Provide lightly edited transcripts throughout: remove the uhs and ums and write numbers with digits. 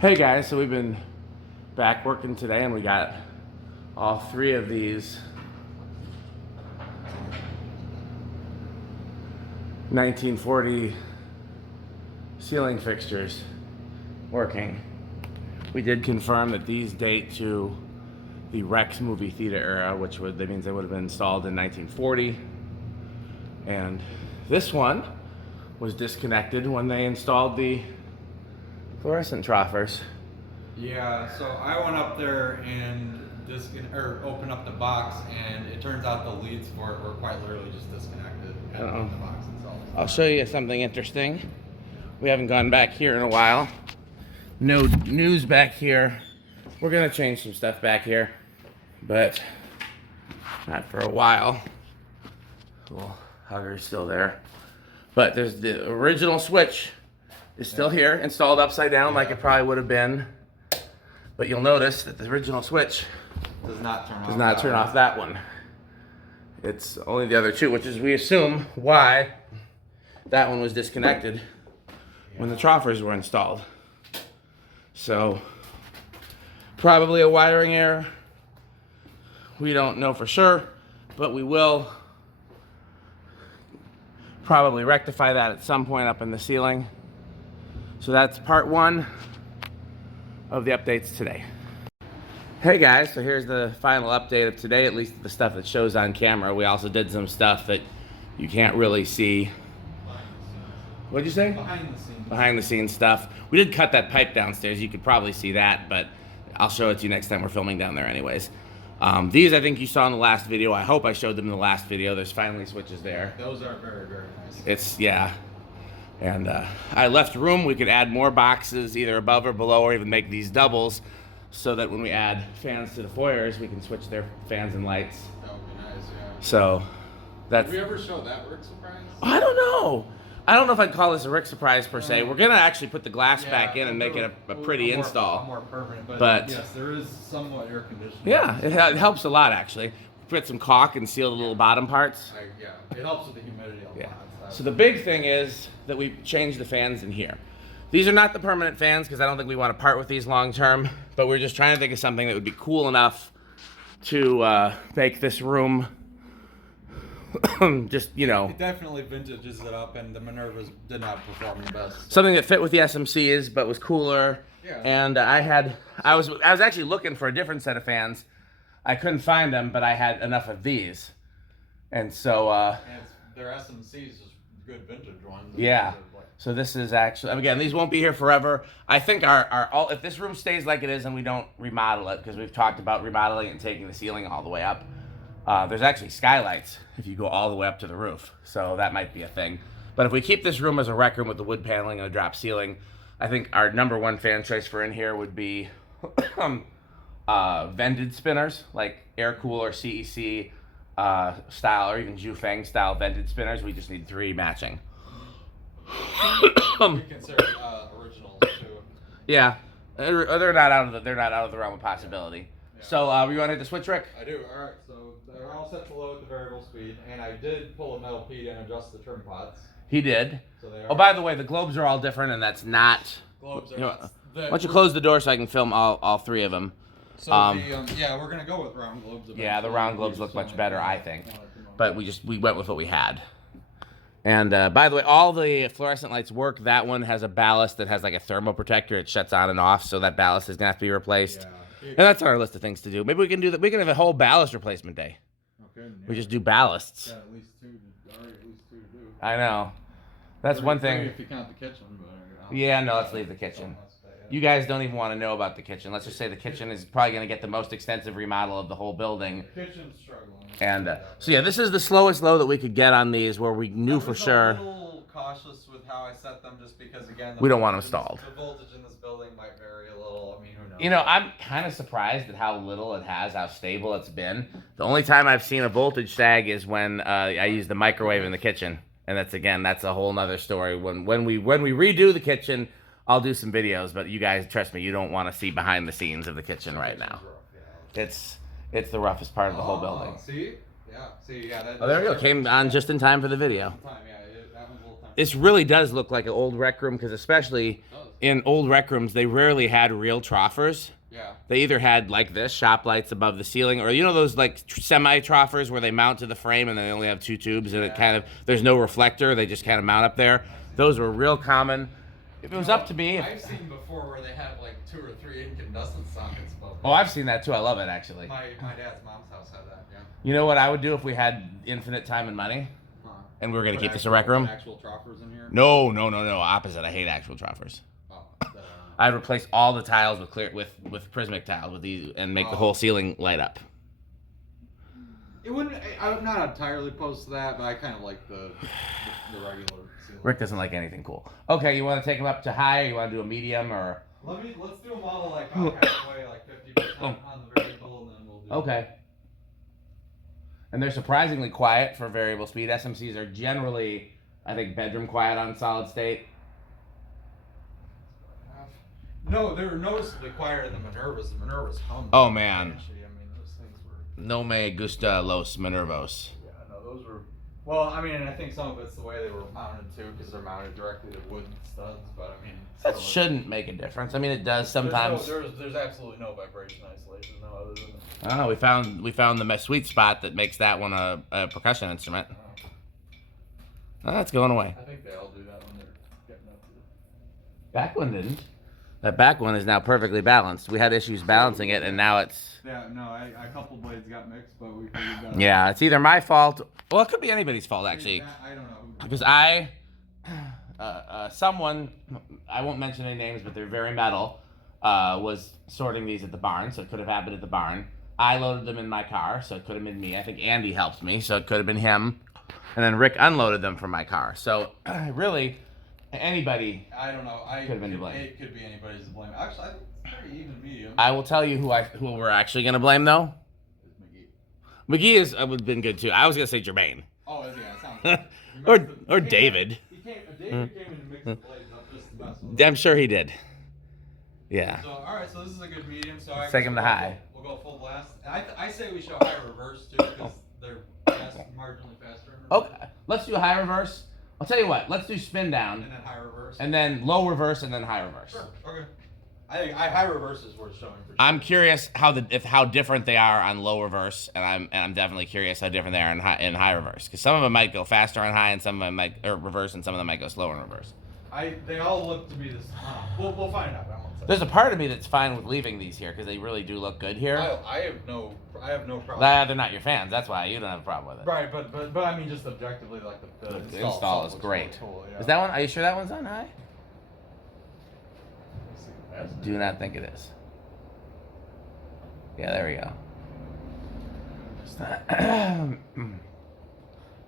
Hey guys, so we've been back working today and we got all three of these 1940 ceiling fixtures working. We did confirm that these date to the Rex movie theater era, which that means they would have been installed in 1940. And this one was disconnected when they installed the fluorescent troffers. Yeah, so I went up there and open up the box, and it turns out the leads for it were quite literally just disconnected at the box itself. I'll show you something interesting. We haven't gone back here in a while. No news back here. We're gonna change some stuff back here, but not for a while. Cool, hugger's still there. But there's the original switch is still here, installed upside down like it probably would have been. But you'll notice that the original switch Does not turn off that one. It's only the other two, which is, we assume, why that one was disconnected when the troffers were installed. So, probably a wiring error. We don't know for sure, but we will probably rectify that at some point up in the ceiling. So that's part one of the updates today. Hey guys, so here's the final update of today, at least the stuff that shows on camera. We also did some stuff that you can't really see. What'd you say? Behind the scenes. Behind the scenes stuff. We did cut that pipe downstairs. You could probably see that, but I'll show it to you next time we're filming down there anyways. These I think you saw in the last video. I hope I showed them in the last video. There's finally switches there. Those are very, very nice. It's, yeah. And I left room. We could add more boxes either above or below, or even make these doubles so that when we add fans to the foyers, we can switch their fans and lights. That would be nice, yeah. So that's... Did we ever show that Rick surprise? I don't know. I don't know if I'd call this a Rick surprise per se. We're going to actually put the glass back in and make it a pretty install. More permanent, but yes, there is somewhat air conditioning. Yeah, it helps a lot actually. Put some caulk and seal the little bottom parts. Yeah, it helps with the humidity a lot. So the big thing is that we changed the fans in here. These are not the permanent fans because I don't think we want to part with these long term, but we're just trying to think of something that would be cool enough to make this room just, you know. It definitely vintages it up, and the Minervas did not perform the best. Something that fit with the SMCs but was cooler. Yeah. And I was actually looking for a different set of fans. I couldn't find them, but I had enough of these. And so and their SMCs is good vintage ones. Yeah. So this is actually, again, these won't be here forever. I think if this room stays like it is and we don't remodel it, because we've talked about remodeling it and taking the ceiling all the way up, there's actually skylights if you go all the way up to the roof. So that might be a thing. But if we keep this room as a rec room with the wood paneling and a drop ceiling, I think our number one fan choice for in here would be vented spinners, like air cooler, CEC style, or even Jufeng style vented spinners. We just need 3 matching. We consider originals too. Yeah, they're not out of the realm of possibility. Yeah. So you want to hit the switch, Rick? I do. All right. So they're all set to low at the variable speed, and I did pull a metal P and adjust the trim pots. He did. So they are. Oh, by the way, the globes are all different, and that's not. Globes are. You know, why don't you close the door so I can film all 3 of them? So yeah, we're gonna go with round globes. Eventually. Yeah, the round globes look much better, I think. But we went with what we had. And by the way, all the fluorescent lights work. That one has a ballast that has like a thermal protector. It shuts on and off, so that ballast is gonna have to be replaced. Yeah. And that's on our list of things to do. Maybe we can do that. We can have a whole ballast replacement day. Okay. Yeah. We just do ballasts. Yeah, at least 2. Already at least 2 to do. I know. That's one thing. If you count the kitchen. But yeah, no, let's leave the kitchen. You guys don't even want to know about the kitchen. Let's just say the kitchen is probably going to get the most extensive remodel of the whole building. The kitchen's struggling. And so yeah, this is the slowest low that we could get on these, where we knew for sure. I was a little cautious with how I set them, just because again, we don't want them stalled. The voltage in this building might vary a little. I mean, who knows? You know, I'm kind of surprised at how little it has, how stable it's been. The only time I've seen a voltage sag is when I use the microwave in the kitchen, and that's a whole nother story. When we redo the kitchen, I'll do some videos, but you guys, trust me, you don't want to see behind the scenes of the kitchen right now. It's the roughest part of the whole building. See? Yeah. See, yeah. Oh, there we go. Came on just in time for the video. That one's a little This really does look like an old rec room, because especially in old rec rooms, they rarely had real troffers. Yeah. They either had like this, shop lights above the ceiling, or you know those like semi-troffers where they mount to the frame and they only have 2 tubes and it kind of, there's no reflector, they just kind of mount up there. Those were real common. If it was up to me... I've seen before where they have like 2 or 3 incandescent sockets above. Oh, I've seen that too. I love it, actually. My dad's mom's house had that, yeah. You know what I would do if we had infinite time and money? And we were going to keep this a rec room? Actual troffers in here? No. Opposite. I hate actual troffers. Oh, I'd replace all the tiles with with prismatic tiles with these and make the whole ceiling light up. It wouldn't. I'm not entirely opposed to that, but I kind of like the regular ceiling. Rick doesn't like anything cool. Okay, you want to take them up to high, or you want to do a medium, or? Let's do them all like halfway, like 50% on the variable, and then we'll do. Okay. And they're surprisingly quiet for variable speed. SMCs are generally, I think, bedroom quiet on solid state. No, they were noticeably quieter than Minerva's. The Minerva's hummed. Oh, man. Actually, I mean, those things were. No me gusta los Minervos. Yeah, no, those were. Well, I mean, I think some of it's the way they were mounted too, because they're mounted directly to wood studs. But I mean, That shouldn't make a difference. I mean, it does sometimes. There's absolutely no vibration isolation, no, other than. I don't know. We found the sweet spot that makes that one a percussion instrument. Oh, that's going away. I think they all do that when they're getting up to the. Back one didn't. That back one is now perfectly balanced. We had issues balancing it, and now it's. Yeah, no, a couple blades got mixed, but we got. Yeah, it's either my fault. Well, it could be anybody's fault, actually. I don't know. Because someone, I won't mention any names, but they're very metal, was sorting these at the barn, so it could have happened at the barn. I loaded them in my car, so it could have been me. I think Andy helped me, so it could have been him. And then Rick unloaded them from my car. So, really, anybody. I don't know. Could have been to blame. It could be anybody's to blame. Actually, I think it's pretty even medium. I will tell you who we're actually going to blame, though. McGee would have been good, too. I was going to say Jermaine. Oh, yeah, it sounds good. or David. David came in and mixed the blades up just to mess with them. I'm sure he did. Yeah. So, alright, so this is a good medium. So Let's take him to high. We'll go full blast. I say we show high reverse, too, because they're marginally faster. Okay, let's do high reverse. I'll tell you what, let's do spin down. And then high reverse. And then low reverse and then high reverse. Sure, okay. I think high reverse is worth showing for sure. I'm curious how different they are on low reverse, and I'm definitely curious how different they are in high reverse, because some of them might go faster on high, and some of them might reverse, and some of them might go slower in reverse. They all look to be this. We'll find out. There's a part of me that's fine with leaving these here because they really do look good here. I have no problem. They're not your fans. That's why you don't have a problem with it. Right, but I mean just objectively, like the install is great. Really cool, yeah. Is that one? Are you sure that one's on high? I do not think it is. Yeah, there we go.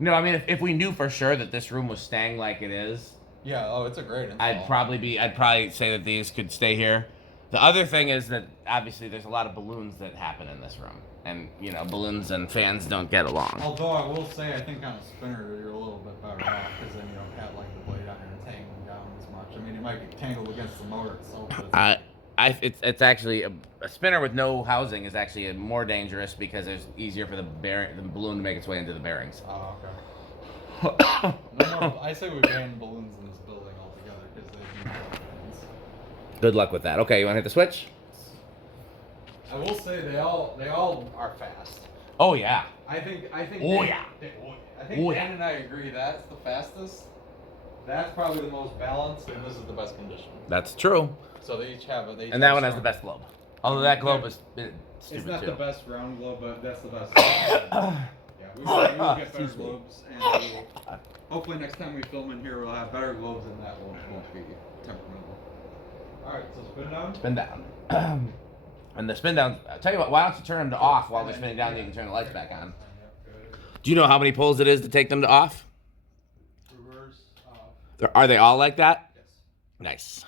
No, I mean if we knew for sure that this room was staying like it is. Yeah, oh, it's a great install. I'd probably say that these could stay here. The other thing is that obviously there's a lot of balloons that happen in this room, and you know balloons and fans don't get along. Although I will say I think on a spinner you're a little bit better off because then you don't have like the blade on there tangling down as much. I mean it might get tangled against the motor itself. It's actually a spinner with no housing is actually more dangerous because it's easier for the balloon to make its way into the bearings. Oh, okay. No more, I say we ban balloons in this building altogether because they do balloons. Good luck with that. Okay, you want to hit the switch? I will say they all are fast. Oh yeah. I think. Oh Dan, yeah. I think Dan and I agree that's the fastest. That's probably the most balanced, and this is the best condition. That's true. So they each have and that one has the best globe. Although that globe is stupid it's not too. the best round globe, but that's the best. Yeah, we will get better globes, and hopefully next time we film in here, we'll have better globes, and that won't be temperamental. All right, so spin down. Spin down. And the spin down. I'll tell you what. Why don't you turn them to off while they're spinning down? You can turn the lights back on. Do you know how many pulls it is to take them to off? Reverse off. Are they all like that? Yes. Nice.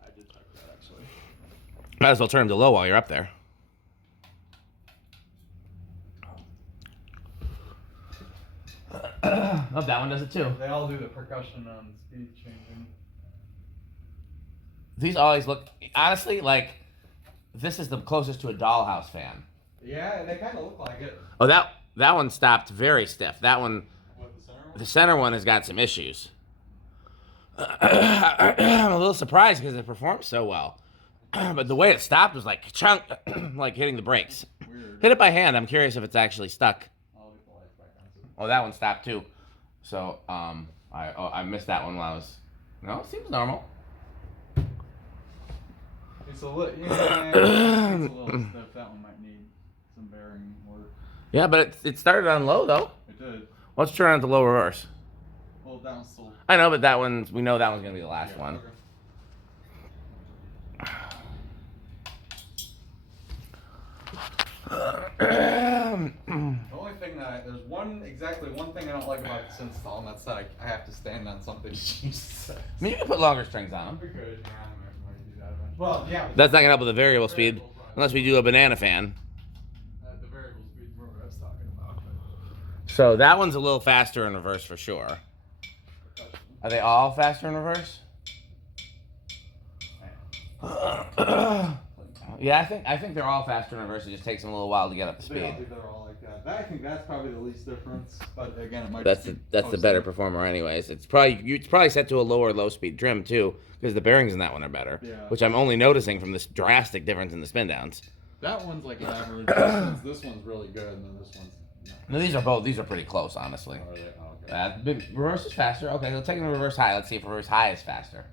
I did check that actually. Might as well turn them to low while you're up there. Oh, that one does it too. They all do the percussion on speed changing. These always look, honestly, like this is the closest to a dollhouse fan. Yeah, they kind of look like it. Oh, that one stopped very stiff. That one, What, the center one? the center one has got some issues. I'm a little surprised because it performed so well. But the way it stopped was like chunk, like hitting the brakes. Weird. Hit it by hand. I'm curious if it's actually stuck. I'll get the lights back on. Oh, that one stopped too. So I missed that one while I was. No, it seems normal. It's a little, yeah, it's a little stiff. That one might need some bearing work. Yeah, but it started on low though. It did. Let's turn on to low reverse. Well, that one's still. I know, but that one's, we know that one's gonna be the last one. The only thing there's exactly one thing I don't like about this install, and that's that I have to stand on something. Jesus. I mean, you can put longer strings on them. We could, yeah, I might do that eventually. Well, yeah. That's not gonna help with the variable speed, unless we do a banana fan. The variable speed is what I was talking about. So that one's a little faster in reverse for sure. Are they all faster in reverse? Yeah, I think they're all faster in reverse. It just takes them a little while to get up to I speed. think they're all like that. I think that's probably the least difference. But again, it might. That's the better performer, anyways. It's probably set to a low speed trim too, because the bearings in that one are better. Yeah. Which I'm only noticing from this drastic difference in the spin downs. That one's like an average. This one's really good, and then this one's. No, these are pretty close, honestly. Oh, yeah. Okay. Reverse is faster. Okay, let's take the reverse high. Let's see if reverse high is faster.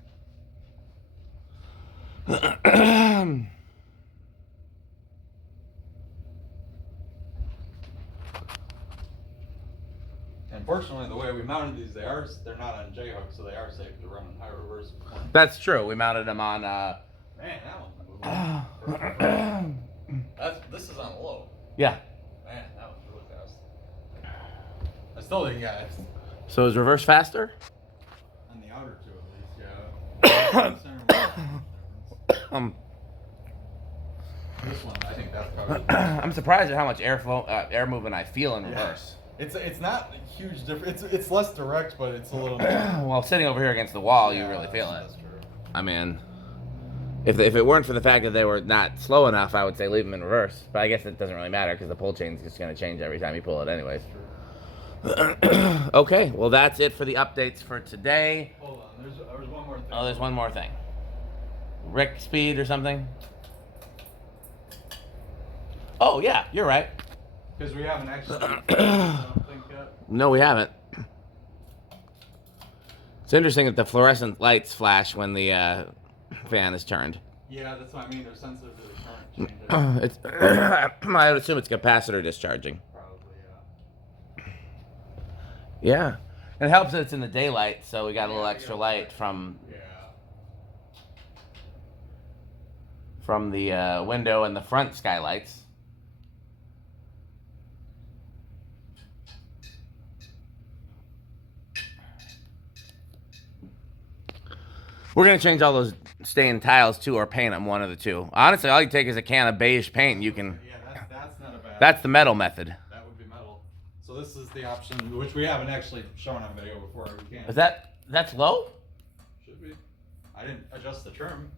Unfortunately, the way we mounted these, they're not on J hooks, so they are safe to run in high reverse. That's true. We mounted them on. Man, that one's moving. This is on low. Yeah. Man, that was really fast. I still think, yeah. So is reverse faster? On the outer two, at least, yeah. This one, I think that's probably. I'm surprised at how much air movement I feel in reverse. It's not a huge difference. It's less direct, but it's a little. Well, sitting over here against the wall, you really feel it. That's true. I mean, if it weren't for the fact that they were not slow enough, I would say leave them in reverse. But I guess it doesn't really matter because the pull chain's just going to change every time you pull it anyways. Okay, well that's it for the updates for today. Hold on, there's one more thing. Oh, there's one more thing. Rick speed or something? Oh yeah, you're right. Because we haven't actually. I don't think yet. No, we haven't. It's interesting that the fluorescent lights flash when the fan is turned. Yeah, that's what I mean. They're sensitive to the current change. I would assume it's capacitor discharging. Probably, yeah. Yeah. It helps that it's in the daylight, so we got a little extra light from the window and the front skylights. We're going to change all those stained tiles too, or paint them, one of the two. Honestly, all you take is a can of beige paint and you can... Yeah, that's not a bad... That's the metal method. That would be metal. So this is the option, which we haven't actually shown on video before. We can. Is that's low? Should be. I didn't adjust the trim.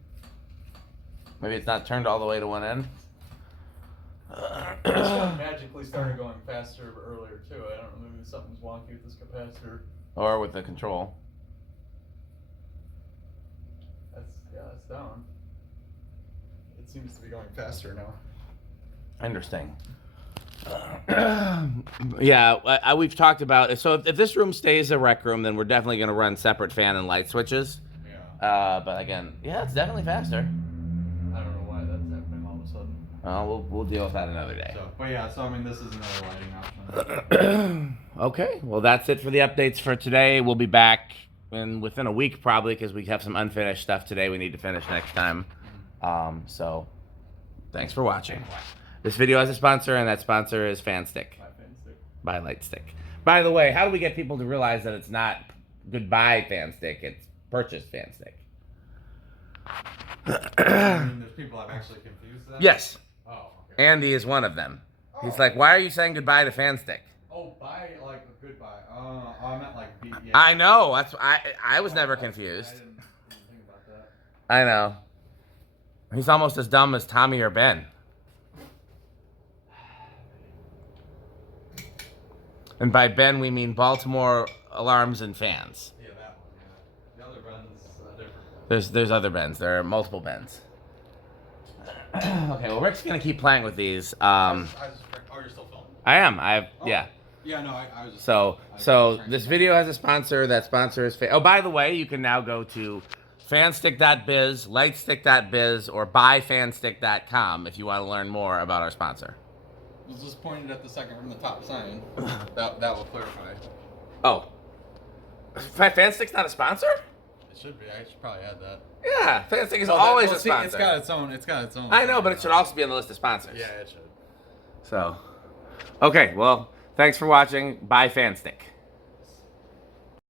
Maybe it's not turned all the way to one end. This one magically started going faster earlier too. I don't know, maybe something's wonky with this capacitor. Or with the control. That's down. It seems to be going faster now. Interesting. Yeah, we've talked about it. So if this room stays a rec room, then we're definitely going to run separate fan and light switches. Yeah. But again, yeah, it's definitely faster. I don't know why that's happening all of a sudden. We'll deal with that another day. So, but yeah, so I mean, this is another lighting option. Okay, well that's it for the updates for today. We'll be back within a week probably, because we have some unfinished stuff today we need to finish next time. So thanks for watching. This video has a sponsor, and that sponsor is FanStick by LightStick. By the way, how do we get people to realize that it's not goodbye FanStick, it's purchase FanStick? I mean, there's people I've actually confused that? Yes. Oh, okay. Andy is one of them. He's like, why are you saying goodbye to FanStick? Oh, bye, like a goodbye. I meant like B. Yeah. I know. That's I was never confused. I didn't think about that. I know. He's almost as dumb as Tommy or Ben. And by Ben, we mean Baltimore Alarms and Fans. Yeah, that one. Yeah. The other Ben There's other bends. There are multiple bends. Okay, well, Rick's gonna keep playing with these. Oh, you're still filming? I am. Oh. Yeah. Yeah, no, I was just... So I was so trying this to- video has a sponsor. That sponsor is oh, by the way, you can now go to fanstick.biz, lightstick.biz, or buyfanstick.com if you want to learn more about our sponsor. was just pointed at the second from the top sign. that will clarify. Oh, FanStick's not a sponsor? It should be. I should probably add that. Yeah, FanStick is always a see, sponsor. it's got its own. It's got its own. I know, but it should also be on the list of sponsors. Yeah, it should. So, okay, well, thanks for watching. Bye, FanStick.